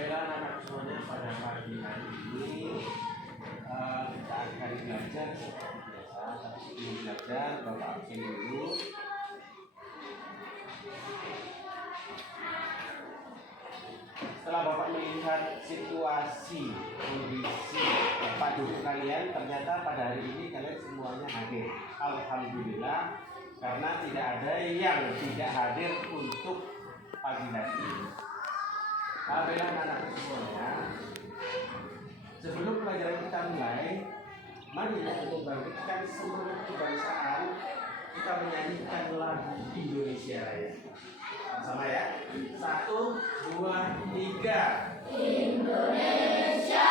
Baiklah anak semuanya, pada pagi hari ini kita akan belajar seperti biasa. Tapi sebelum belajar, Bapak absen dulu. Setelah Bapak melihat situasi, kondisi Bapak duduk kalian, ternyata pada hari ini kalian semuanya hadir. Alhamdulillah, karena tidak ada yang tidak hadir untuk pagi hari ini. Baiklah anak semuanya, sebelum pelajaran kita mulai, mari kita membangkitkan seluruh kebangsaan, kita menyanyikan lagu Indonesia Raya. Sama ya, 1, 2, 3. Indonesia.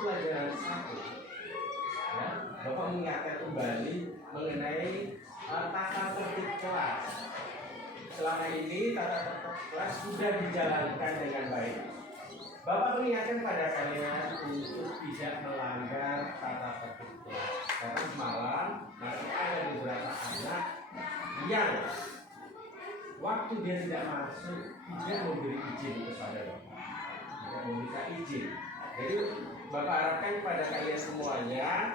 Pelajaran 1 ya, Bapak mengingatkan kembali mengenai tata tertib kelas. Selama ini tata tertib kelas sudah dijalankan dengan baik. Bapak mengingatkan pada kalian untuk tidak melanggar tata tertib kelas. Karena semalam masih ada beberapa anak yang waktu dia tidak masuk tidak memberi izin kepada Bapak, tidak meminta izin. Jadi Bapak harapkan pada kalian semuanya,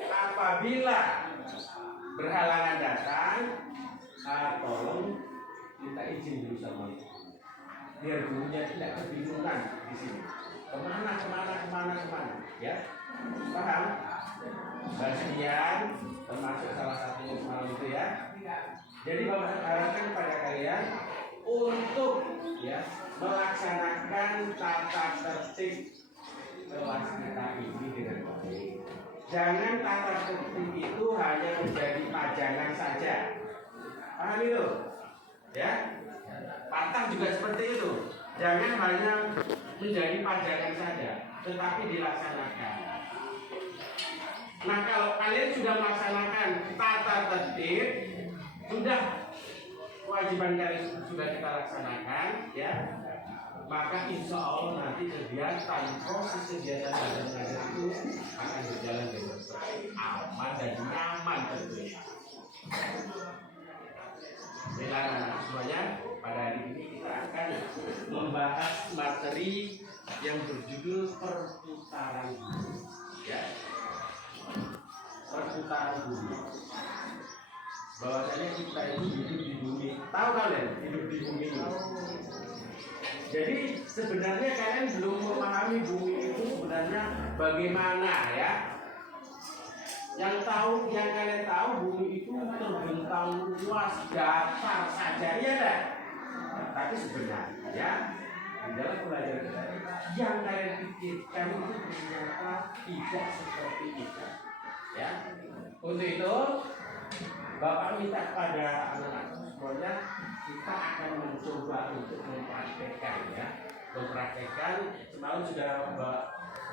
apabila berhalangan datang, tolong minta izin dulu sama ibu, biar gurunya tidak kebingungan di sini. Kemana, ya? Paham? Bagian termasuk salah satu malam itu ya. Jadi Bapak harapkan pada kalian untuk ya melaksanakan tata tertib kelas kita ini dengan baik. Jangan tata tertib itu hanya menjadi pajangan saja. Paham itu? Ya? Pantang juga seperti itu. Jangan hanya menjadi pajangan saja, tetapi dilaksanakan. Nah, kalau kalian sudah melaksanakan tata tertib, sudah kewajiban kalian sudah kita laksanakan, ya, maka insya Allah nanti kegiatan proses kegiatan belajar mengajar itu akan berjalan dengan aman dan nyaman tentunya. Baiklah anak-anak semuanya, pada hari ini kita akan membahas materi yang berjudul perputaran bumi. Ya, perputaran bumi. Bahwasanya kita itu hidup di bumi. Tahu kalian hidup di bumi ini? Jadi sebenarnya kalian belum memahami bumi itu sebenarnya sebenarnya bagaimana ya? Yang kalian tahu bumi itu terbentang luas, datar saja, ya dah. Tapi sebenarnya di dalam pelajaran kita yang kalian pikirkan itu ternyata tidak seperti itu. Ya, untuk itu Bapak minta kepada anak-anak semuanya kita akan mencoba untuk mempraktekkan ya, semalam sudah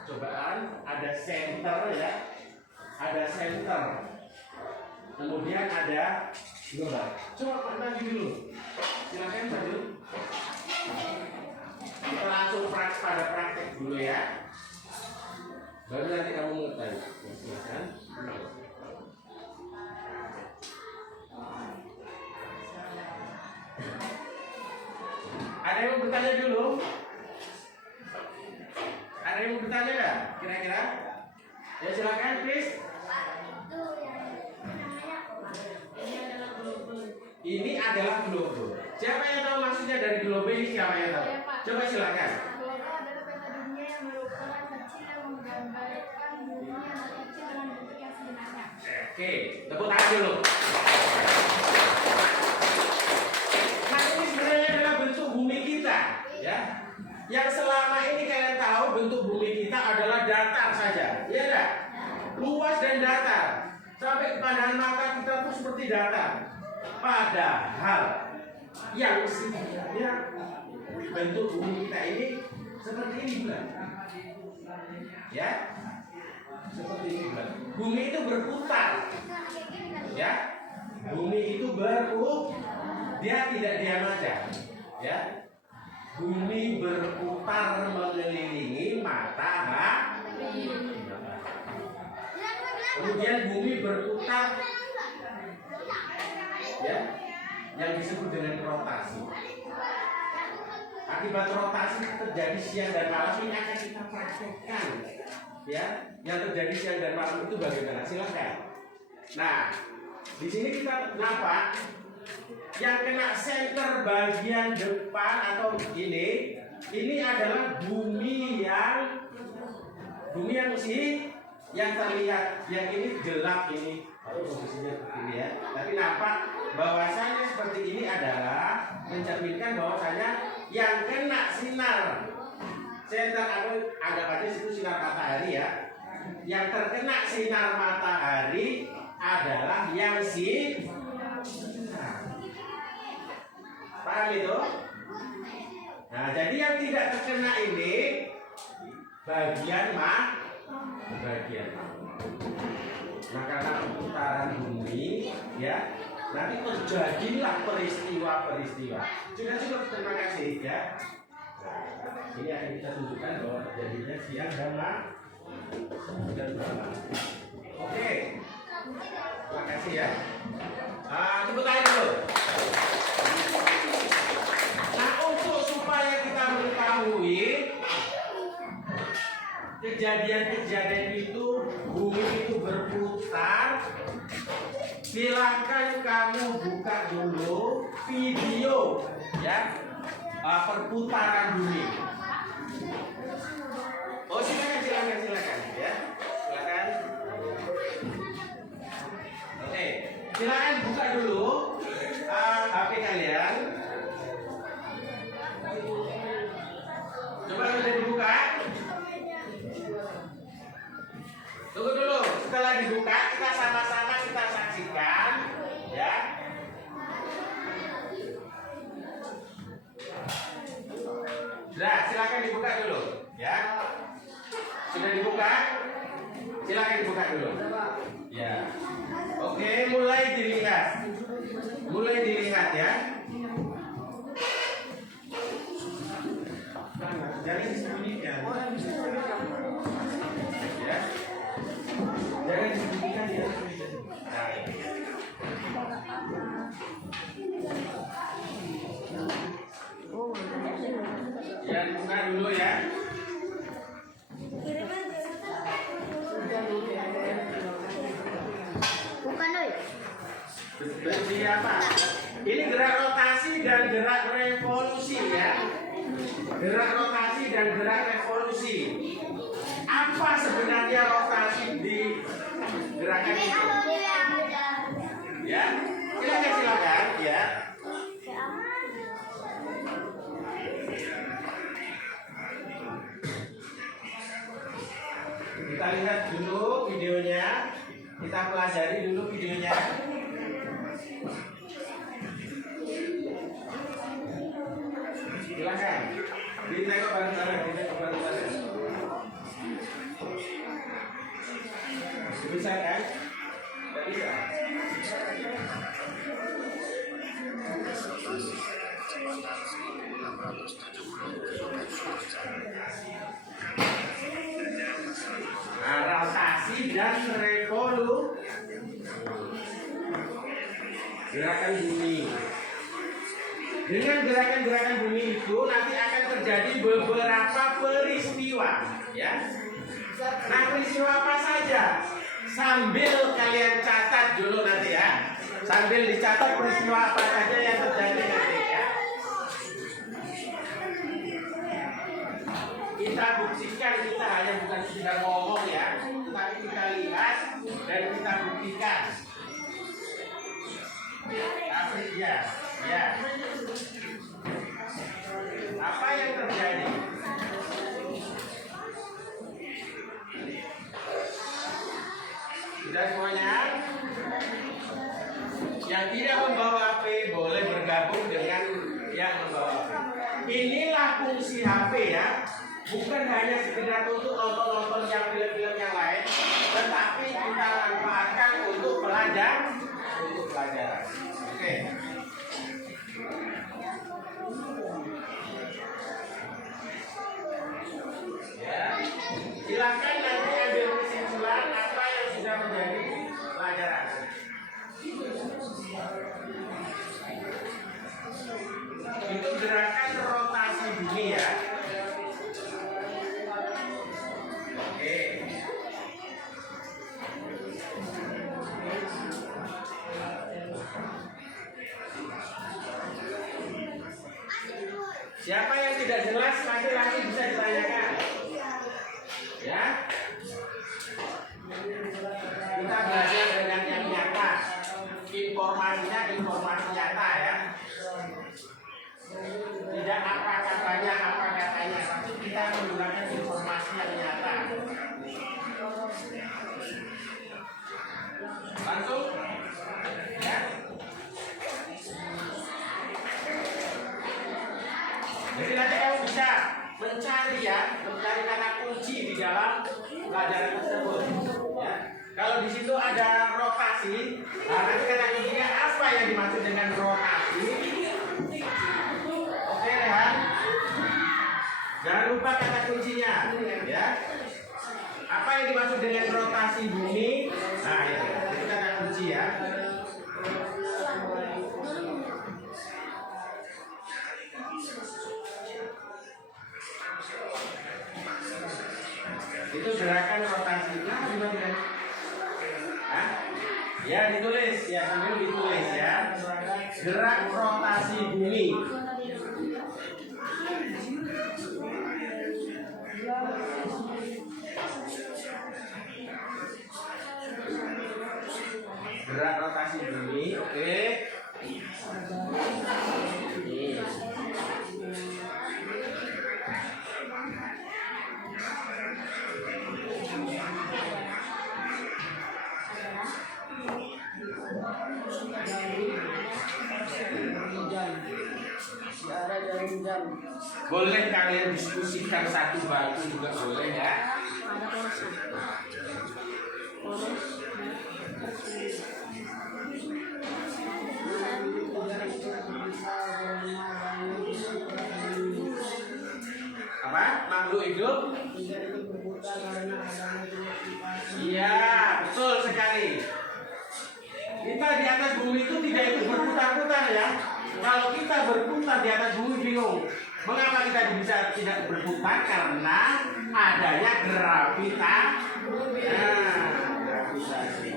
cobaan ada center ya, ada center, kemudian ada global. Coba maju dulu, silakan maju. Kita langsung pada praktek dulu ya, baru nanti kamu mengetahui. Silakan. Ada yang mau bertanya dulu? Ada yang mau bertanya nggak? Kira-kira? Ya silakan, please. Ini adalah globe. Siapa yang tahu maksudnya dari globe ini? Siapa yang tahu? Coba silakan. Globe adalah peta dunia yang berukuran kecil yang menggambarkan bumi yang terkecil dengan bentuk yang sebenarnya. Oke, tepuk tangan dulu. Nah ini sebenarnya adalah bentuk bumi kita, ya. Yang selama ini kalian tahu bentuk bumi kita adalah datar saja, ya enggak? Luas dan datar. Sampai kepada mata kita tuh seperti datar. Padahal yang sebenarnya bentuk bumi kita ini seperti ini bukan? Ya, seperti ini bukan? Bumi itu berputar, ya. Bumi itu berputar, dia tidak diam aja, ya. Bumi berputar mengelilingi matahari. Kemudian bumi berputar, ya, yang disebut dengan rotasi. Akibat rotasi terjadi siang dan malam ini akan kita praktekkan, ya. Yang terjadi siang dan malam itu bagaimana? Silakan. Nah, di sini kita nampak yang kena center bagian depan atau ini adalah bumi yang yang terlihat, yang ini gelap ini. Posisinya seperti ini ya. Tapi nampak bahwasanya seperti ini adalah mencerminkan bahwasanya yang kena sinar center atau anggap aja itu sinar matahari ya. Yang terkena sinar matahari adalah yang paham itu? Nah, jadi yang tidak terkena ini bagian Nah, karena putaran bumi, ya, nanti terjadilah peristiwa-peristiwa. Sudah cukup, terima kasih ya. Nah, ini akan kita tunjukkan bahwa terjadinya siang dan malam. Oke, terima kasih ya. Tepuk tangan dulu. Nah, untuk supaya kita mengetahui kejadian-kejadian itu, bumi itu berputar, silakan kamu buka dulu video ya, perputaran bumi. Oh silakan ya, silakan. Oke, silakan buka dulu HP kalian. Coba sudah dibuka. Tunggu dulu, setelah dibuka kita sama-sama kita saksikan ya. Sudah, silakan dibuka dulu ya. Sudah dibuka? Silakan dibuka dulu. Ya. Oke, mulai dilihat ya. Jangan disembunyikan. Ya. Jangan disembunyikan ya. Ya, dibuka dulu ya. Bukan doi. Berarti apa? Ini gerak rotasi dan gerak revolusi ya. Gerak rotasi dan gerak revolusi. Apa sebenarnya rotasi di gerakan itu? Ya, silakan ya. Kita lihat dulu videonya, kita pelajari dulu videonya. Silakan. Ditengok bareng-bareng, Bisa kan? Tidak bisa. Nah, rotasi dan revolusi gerakan bumi. Dengan gerakan-gerakan bumi itu nanti akan terjadi beberapa peristiwa, ya. Nah, peristiwa apa saja? Sambil kalian catat dulu nanti ya. Sambil dicatat peristiwa apa saja yang terjadi nanti ya. Kita buktikan, kita hanya bukan sekedar ngomong ya, tapi kita lihat dan kita buktikan. Tapi ya. Apa yang terjadi? Sudah semuanya? Yang tidak membawa HP boleh bergabung dengan yang membawa HP. Inilah fungsi HP ya. Bukan hanya sekedar untuk nonton-nonton yang film-film yang lain, tetapi kita manfaatkan untuk pelajaran. Oke. Ya. Silakan nanti ambil kesimpulan apa yang sudah menjadi pelajaran. Itu gerakan rotasi bumi ya. Oke. Siapa yang tidak jelas laki-laki bisa ditanyakan. Ya. Kita belajar dengan yang nyata. Informasinya informasi nyata ya. Tidak apa katanya, tapi kita menggunakan informasi yang nyata. Langsung ya. Jadi nanti kamu bisa mencari kata kunci di dalam pelajaran tersebut. Ya. Kalau di situ ada rotasi, nanti kata kuncinya apa yang dimaksud dengan rotasi? Oke, Rehan. Jangan lupa kata kuncinya, ya. Apa yang dimaksud dengan rotasi bumi? Nah, itu kata kunci ya. Itu gerakan rotasi. Nah, gimana? Hah? Ya, ditulis ya, sambil ditulis ya. Gerak rotasi bumi. Gerak rotasi bumi, oke. Boleh kalian diskusikan satu batu juga boleh ya. Apa? Makhluk hidup? Iya, betul sekali. Kita di atas bumi itu tidak ikut berputar-putar ya. Kalau kita berputar di atas bumi bingung. Mengapa kita bisa tidak berputar? Karena adanya gravitasi. Gravitasi.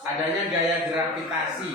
Adanya gaya gravitasi.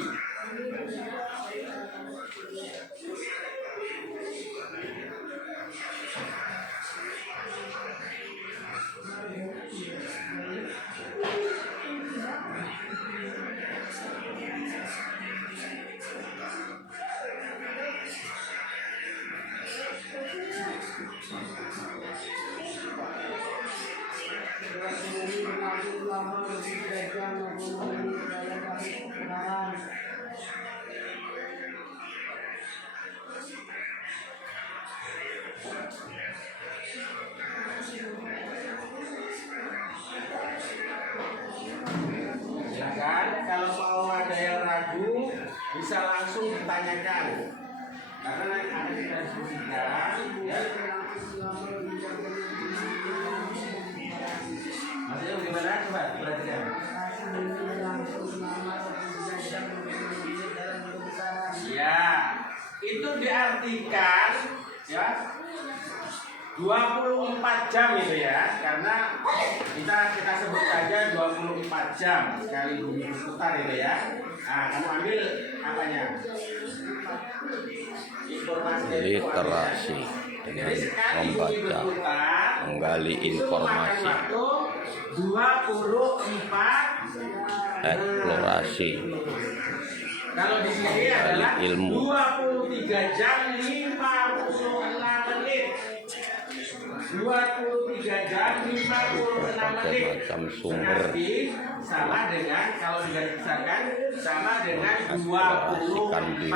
Silakan, kalau mau ada yang ragu bisa langsung ditanyakan. Karena ada kita diskusikan, ya. Maksudnya bagaimana? Coba perhatikan. Ya, itu diartikan ya 24 jam itu ya, karena kita sebut saja 24 jam sekali bumi berputar itu ya. Nah, kamu ambil apanya? Informasi Literasi dengan membaca, menggali informasi, 24 eksplorasi, kalau di sini adalah ilmu. 23 jam 56 menit. 23 jam 56 berbagai menit. macam sumber Berarti sama dengan, kalau digariskan sama dengan eksplorasikan 24 diri,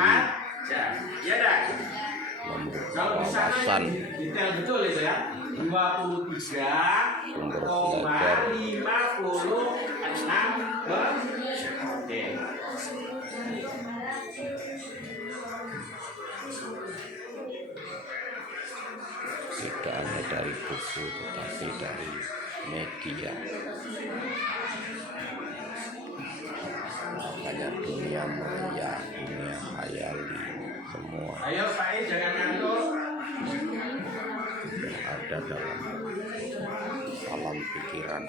jam. Ya dah. membuka Kalau di sana wawasan, detail betul itu ya. 23,56 sumber belajar, Oke. tidak hanya dari buku tetapi dari media. Makanya dunia maya, dunia hayali, semua Ayo Pak E, jangan ngantuk. ada dalam alam pikiran.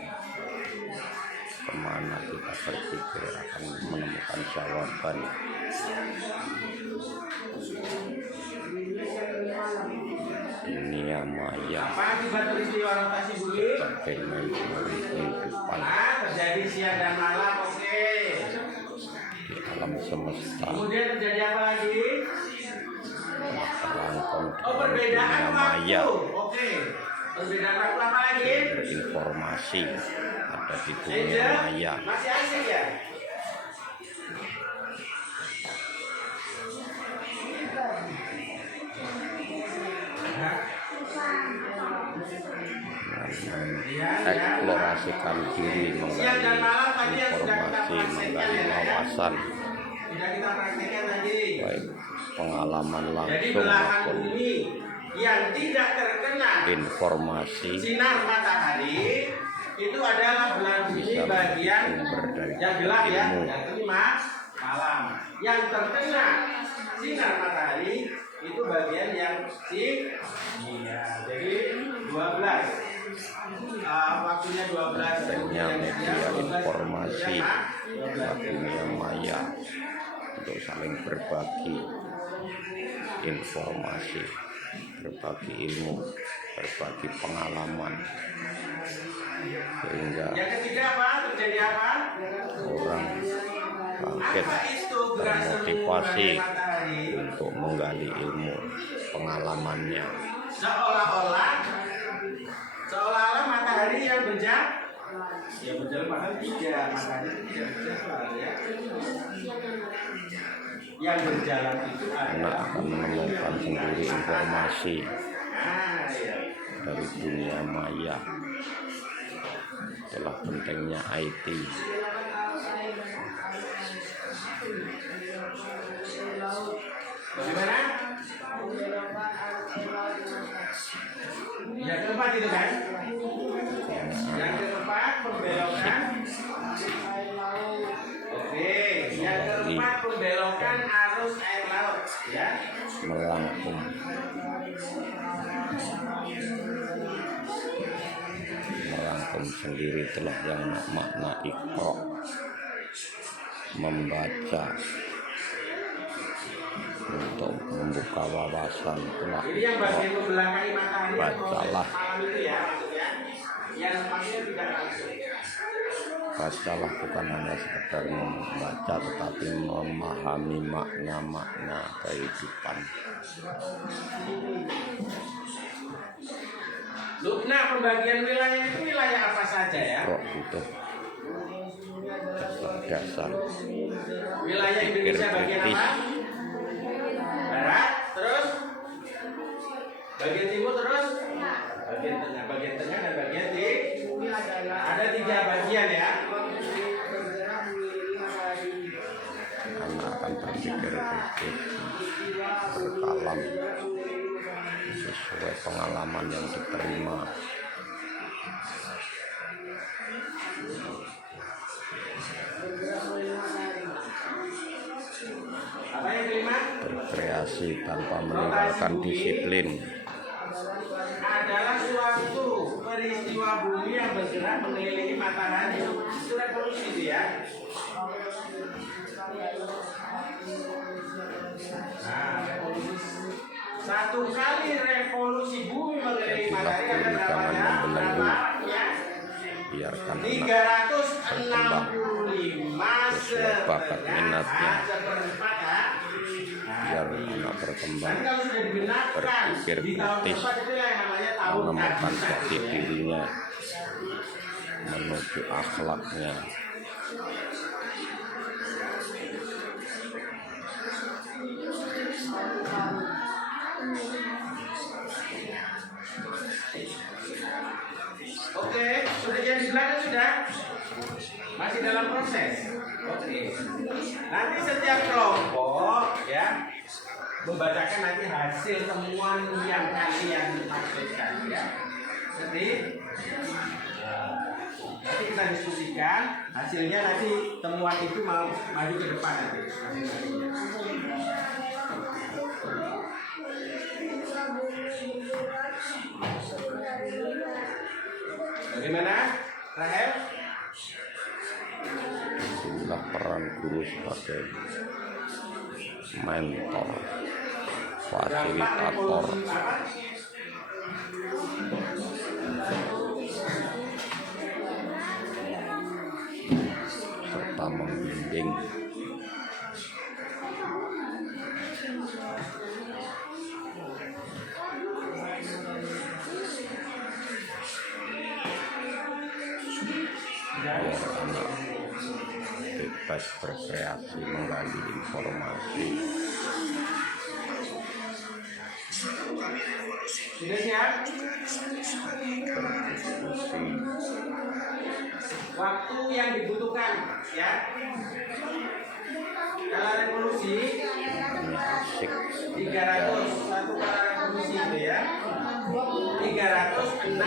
Kemana kita berpikir akan menemukan jawaban. Dunia maya Apa akibat peristiwa rotasi bumi? sebagai memori kehidupan Terjadi siang dan malam, oke. di alam semesta, Kemudian terjadi apa lagi? terangkum Oh, dalam perbedaan dunia waktu. maya. Oke. Perbedaan waktu apa lagi? Berinformasi ada di dunia Angel, maya. masih asik ya? Eksplorasikan diri, menggali informasi, menggali wawasan, Sudah kita praktekkan tadi. baik pengalaman Jadi langsung belahan maupun bumi yang tidak terkena informasi sinar matahari itu adalah belahan bumi bisa bagian sumber dari yang gelap ya, ilmu. yang kelima malam. Yang terkena sinar matahari itu bagian yang iya. Jadi 12. Waktunya 12. Adanya media informasi di dunia maya untuk saling berbagi informasi, berbagi ilmu, berbagi pengalaman, sehingga Yang ketiga apa? Terjadi apa? orang bangkit Apa itu gerak semu termotivasi dari matahari? untuk menggali ilmu pengalamannya. Seolah-olah matahari yang berjalan, ya berjalan padahal tidak, matahari itu tidak berjalan ya. Yang berjalan itu Anak adalah akan menemukan sendiri informasi ya. dari dunia maya. Itulah pentingnya IT. Bagaimana? Yang keempat itu kan? Yang keempat pembelokan. Oke, yang keempat pembelokan arus air laut, ya. Melangkum sendiri telah yang makna iqra, membaca untuk membuka wawasan. Telah Ini yang bagian membelakangi matahari bacalah, malam itu ya, maksudnya. Yang maksudnya tidak langsung. bacalah bukan hanya sekedar membaca tetapi memahami makna-makna kehidupan. Nah, pembagian wilayah itu wilayah apa saja ya? Kok gitu? Kecerdasan. Wilayah Indonesia bagian apa? Barat, terus bagian timur, terus bagian tengah dan bagian timur. Ada 3 bagian ya. Anak akan berpikir kritis, berkalam sesuai pengalaman yang diterima. Apa yang kelima? Berkreasi tanpa meninggalkan disiplin. Adalah suatu peristiwa bumi yang bergerak mengelilingi matahari. Itu revolusi itu ya. Nah, revolusi. Satu kali revolusi bumi mengelilingi matahari akan berapa ya? Biarkan 365 sesuai bakat minatnya. seperempat ya. Biar anak berkembang, Kalau sudah dibenarkan berpikir di tahun kritis, keempat itu yang namanya tahun menemukan kehabisan. jati dirinya, menuju akhlaknya. Oke, sudah jadi belakang sudah? Masih dalam proses. Oke. Nanti setiap kelompok ya membacakan nanti hasil temuan yang kalian maksudkan ya. Jadi nanti kita diskusikan hasilnya, nanti temuan itu mau maju ke depan nanti. Bagaimana, Rahel? Itulah peran guru sebagai mentor, fasilitator, serta membimbing. Biar anak bebas berkreasi, menggali informasi. Sudah siap? Berdiskusi. Waktu yang dibutuhkan ya. Kalau revolusi Ini asik 300 belajar. satu kali revolusi itu ya. 365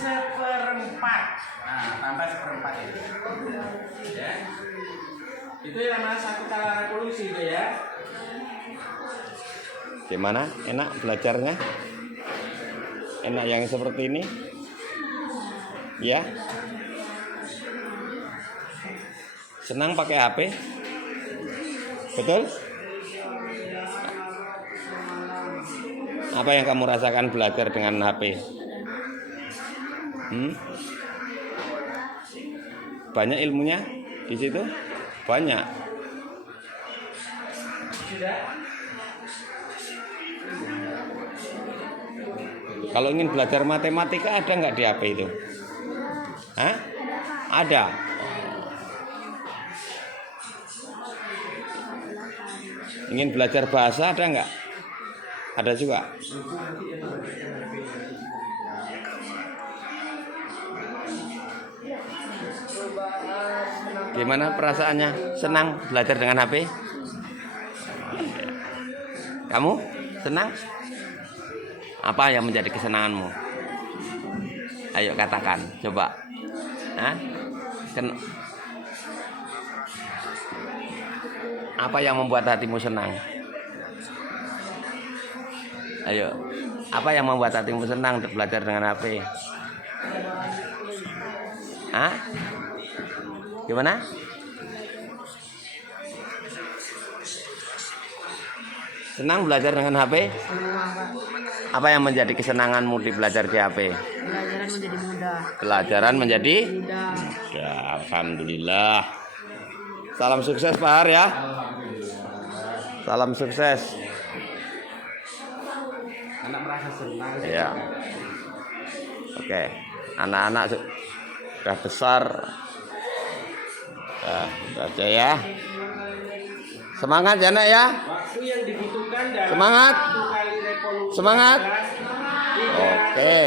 seperempat. Nah, tambah seperempat itu. Ya. Itu yang namanya satu kali revolusi itu ya. Gimana? Enak belajarnya? Enak yang seperti ini? Ya? Senang pakai HP? Betul? Apa yang kamu rasakan belajar dengan HP? Banyak ilmunya di situ? Banyak. Sudah. Kalau ingin belajar matematika ada nggak di HP itu? Hah? Ada. Ingin belajar bahasa ada nggak? Ada juga. Gimana perasaannya? Senang belajar dengan HP? Kamu senang? Apa yang menjadi kesenanganmu? Ayo katakan, coba. Hah? Apa yang membuat hatimu senang? Ayo, apa yang membuat hatimu senang untuk belajar dengan HP? Hah? Gimana? Senang belajar dengan HP? Apa yang menjadi kesenanganmu di belajar di HP? Pelajaran menjadi mudah. Pelajaran menjadi Mudah. mudah. Alhamdulillah. Salam sukses Pak Har ya. Salam sukses. Anak merasa senang. Iya. Oke, anak-anak sudah besar. Nah, itu aja ya. Semangat ya nak ya. Waktu yang dibutuhkan dalam Semangat. satu kali revolusi Semangat. adalah 3 Oke.